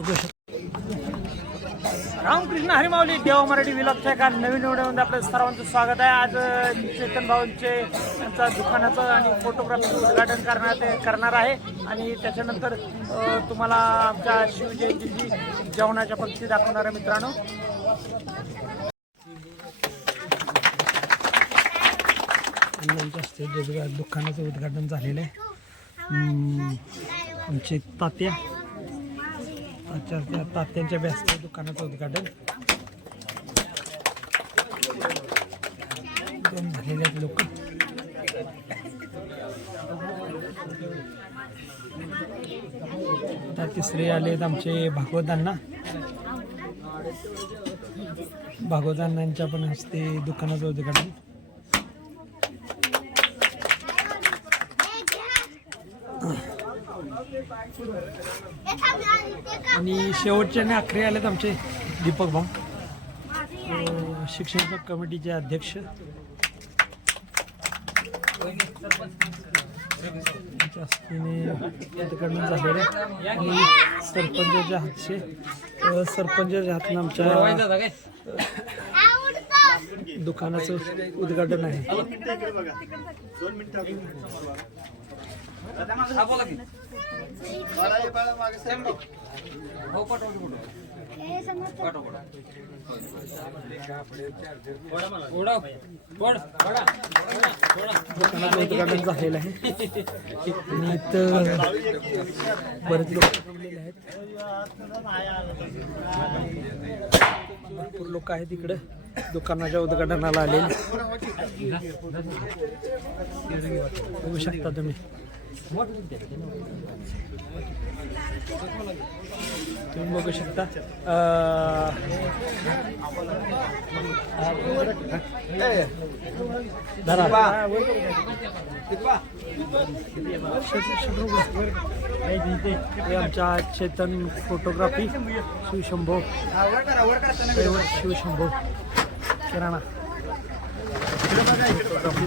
बघू रामकृष्ण हरिमावली देवा मराठी विलॉगच्या एका नवीन व्हिडिओमध्ये आपलं सर्वांचं स्वागत आहे. आज चेतन भाऊंचे त्यांचा दुकानाचं आणि फोटोग्राफीचं उद्घाटन करण्यात करणार आहे. आणि त्याच्यानंतर तुम्हाला आमच्या शिवजयंतीची जेवणाच्या पक्षी दाखवणार आहे मित्रांनो. दुकानाचं उद्घाटन झालेलं आहे. आमचे तात्या तात्या तात्यांच्या व्यस्त दुकानाचं उद्घाटन. दोन झालेले आहेत लोक. आता तिसरे आले आहेत आमचे भागवतांना. भागवतांनांच्या पण हस्ते दुकानाचं उद्घाटन. आणि शेवटचे आणि अखरे आलेत आमचे दीपक भाऊ. शिक्षण कमिटीचे अध्यक्ष. त्यांच्या तिकडनं झालेले आणि सरपंचाच्या हातचे सरपंचाच्या हातनं आमच्या दुकानाचं उद्घाटन आहे. झालेलं आहे आणि इथं बरेच लोक जमलेले आहेत भरपूर लोक आहेत इकडं दुकानाच्या उद्घाटनाला आलेले बघू शकता तुम्ही तुम्ही बघू शकता. आमच्या चेतन फोटोग्राफी शिवशंभो. शिवशंभो. किराणा. फोटोग्राफी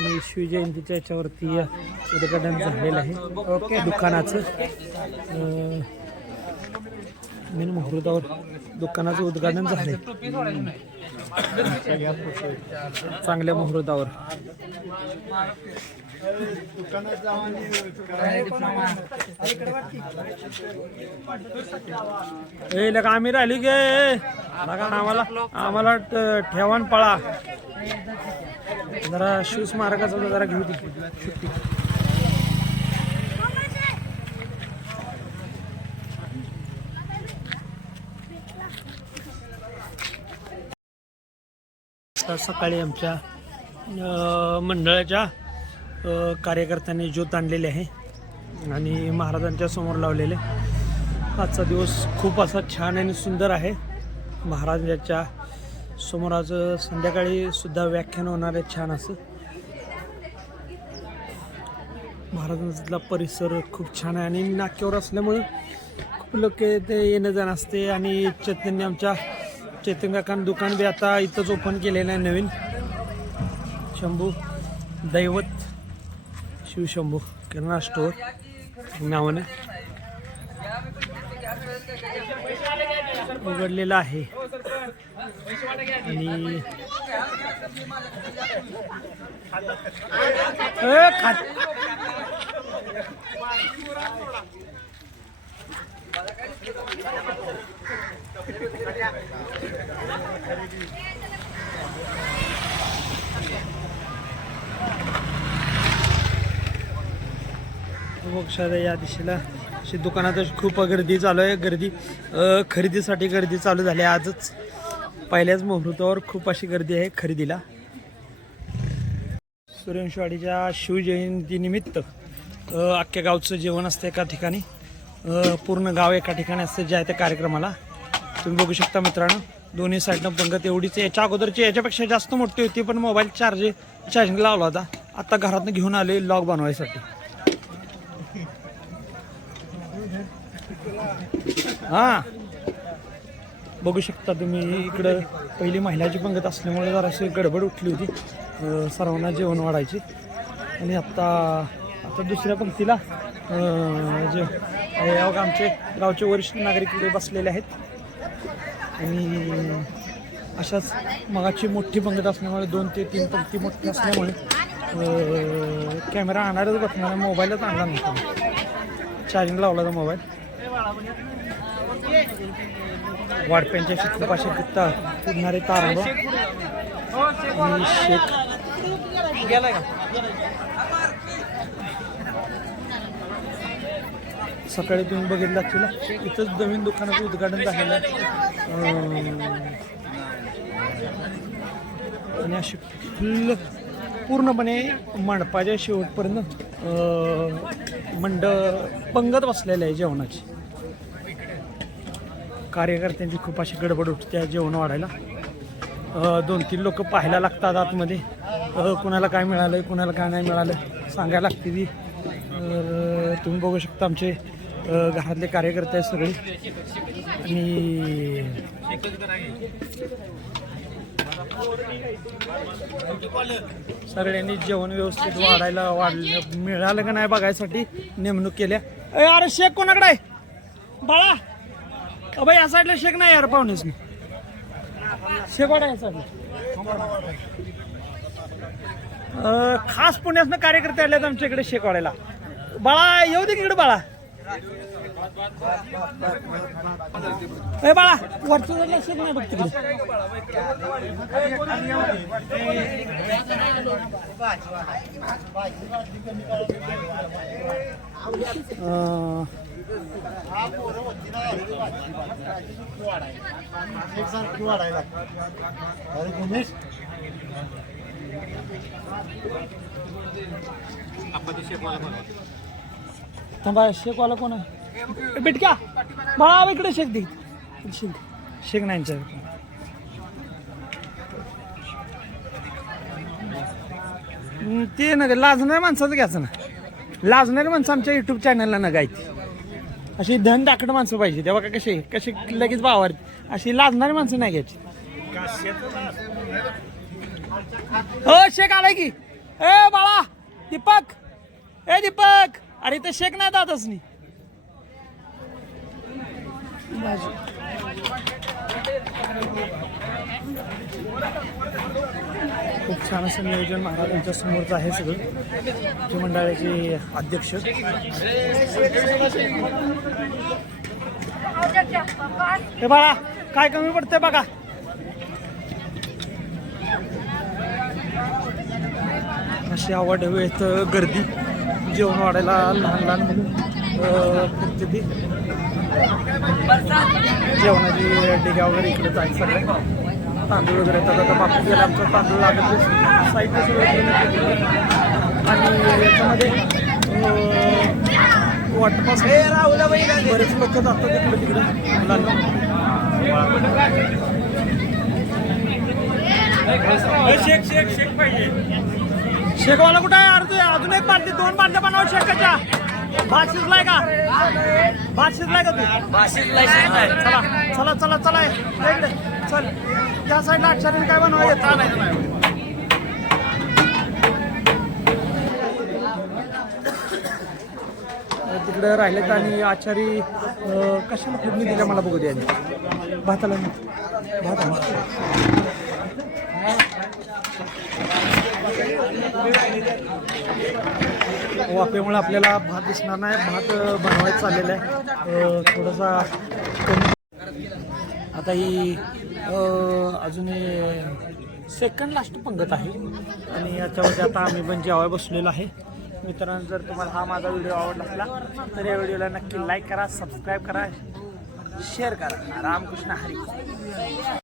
मी शिवजयंतीच्या याच्यावरती उद्घाटन झालेलं आहे. ओके दुकानाचं. मेन मुहूर्तावर दुकानाचं उद्घाटन झालंय. चांगल्या मुहूर्तावर. ए लगा आम्ही राहिली गे. लगा आम्हाला आम्हाला ठेवाण ठेवान पळा. जरा शूज मार्गाचा जरा घेऊ दे. सुट्टी आता सकाळी आमच्या मंडळाच्या कार्यकर्त्यांनी ज्योत आणलेले आहे आणि महाराजांच्या समोर लावलेले. आजचा दिवस खूप असा छान आणि सुंदर आहे. महाराजांच्या समोर आज संध्याकाळी सुद्धा व्याख्यान होणार आहे छान असं. महाराजांचा परिसर खूप छान आहे आणि नाक्यावर असल्यामुळे खूप लोक ते येणं जाणं असते आणि चैतन्य आमच्या चैतन्य दुकान बी आता इथंच ओपन केलेलं आहे नवीन. शंभू दैवत शिवशंभू किराणा स्टोअर नावानं उघडलेलं आहे. आणि खात या दिशेला अशी दुकानात खूप गर्दी चालू आहे. गर्दी खरेदीसाठी गर्दी चालू झाली. आहे आजच पहिल्याच मुहूर्तावर खूप अशी गर्दी आहे खरेदीला. सूर्यवंशवाडीच्या शिवजयंतीनिमित्त अख्ख्या गावचं जेवण असतं एका ठिकाणी. पूर्ण गाव एका ठिकाणी असते जे आहे त्या कार्यक्रमाला. तुम्ही बघू शकता मित्रांनो दोन्ही साईडनं पंगत एवढीच याच्या अगोदरची याच्यापेक्षा जास्त मोठी होती पण मोबाईल चार्ज चार्जिंग लावला होता. आता घरातनं घेऊन आले लॉक बनवायसाठी. हां. बघू शकता तुम्ही इकडं पहिली महिलाची पंगत असल्यामुळे जराशी गडबड उठली होती. सर्वांना जेवण वाढायची. आणि आत्ता आता दुसऱ्या पंक्तीला जे हे आमचे गावचे वरिष्ठ नागरिक इकडे बसलेले आहेत. आणि अशाच मगाची मोठी पंगत असल्यामुळे दोन ते तीन पंक्ती मोठी असल्यामुळे कॅमेरा आणणारच बसणार मोबाईलच आणला नव्हता चार्जिंग लावला तो मोबाईल. वाडप्यांच्या शिकूपाशी गुत्ता फिरणारे तारंब आणि शेख गेलाय का? सकाळी तुम्ही बघितलं तुला? इथंच नवीन दुकानाचं उद्घाटन झालेलं आहे. आणि अशी फुल पूर्णपणे मंडपाच्या शेवटपर्यंत मंड पंगत बसलेलं आहे जेवणाची. कार्यकर्त्यांची खूप अशी गडबड उठते जेवण वाढायला. दोन तीन लोक पाहायला लागतात आतमध्ये. कुणाला काय मिळालं कुणाला काय नाही मिळालं सांगायला लागते ती. तुम्ही बघू शकता आमचे घरातले कार्यकर्ते आहेत सगळे. आणि सगळ्यांनी जेवण व्यवस्थित वाढायला वाढलं. मिळालं का नाही बघायसाठी नेमणूक केल्या. अरे शेक कोणाकडे आहे? बाळा. अबे या साईडला शेक नाही यार पाहुणेच शेकवाडा या साईडला. खास पुण्यासनं कार्यकर्ते आले आहेत आमच्या इकडे शेकवाड्याला बाळा येऊ दे इकडे बाळा. ए बाळा वरच्या साईडला शेक नाही बघ तिकडे. अं, थांबा शेकवाला कोण आहे? बिटक्या बाळा इकडे शेक दे. शेक. शेक नाही यांच्याकडे. ते ना लाजणाऱ्या माणसाचं घ्यायचं ना. लाजणारी माणसं आमच्या युट्यूब चॅनलला नगायची अशी धन दाखड माणसं पाहिजे. तेव्हा का कशी कशी लगेच भावार अशी लाजणारी माणसं नाही घ्यायची. हो शेक आलाय की. ए बाळा दीपक. ए दीपक. अरे इथं शेक नाही दातच नाही खूप छान असं नियोजन महाराजांच्या समोरचं आहे सगळं. जे मंडळाचे अध्यक्ष. हे बाळा काय कमी पडतंय बघा. अशी आवड वेळेत गर्दी. जेवण वाढायला लहान लहान मुलं फिरते ती जेवणाची डिगा वगैरे इकडेच आहे. सगळे तांदूळ वगैरे येतात. आता बापू गेला आमचा तांदूळ लागत साहित्य सगळं. आणि याच्यामध्ये वाटपास बरेच लोक जातात इकडे तिकडे मुलांना. शेक शेक शेक पाहिजे. शेकवाला कुठं आहे अजून एक बाटली दोन बाटल्या बनवा शेकाच्या. भात शिजलाय का? भात शिजलाय का तू? चला चला चला चला. ये इकडे चल. त्या साईडला अक्षराने काय बनवा येत तिकडे राहिलेत आणि आचारी अं, कशाला फोडणी दिल्या मला बघू द्या आधी. भाताला भात हो, वाफेमुळे आपल्याला भात दिसणार नाही. भात बनवायचं चाललेला आहे. थोडासा कमी. आता ही अजून सेकंड लास्ट पंगत आहे. आणि याच्यावरती आता आम्ही पण जेवाय बसलेलो आहे. मित्रांनो जर तुम्हाला हा माझा व्हिडिओ आवडला असला तर या व्हिडिओला नक्की लाईक करा सबस्क्राईब करा शेअर करा. रामकृष्ण हरी.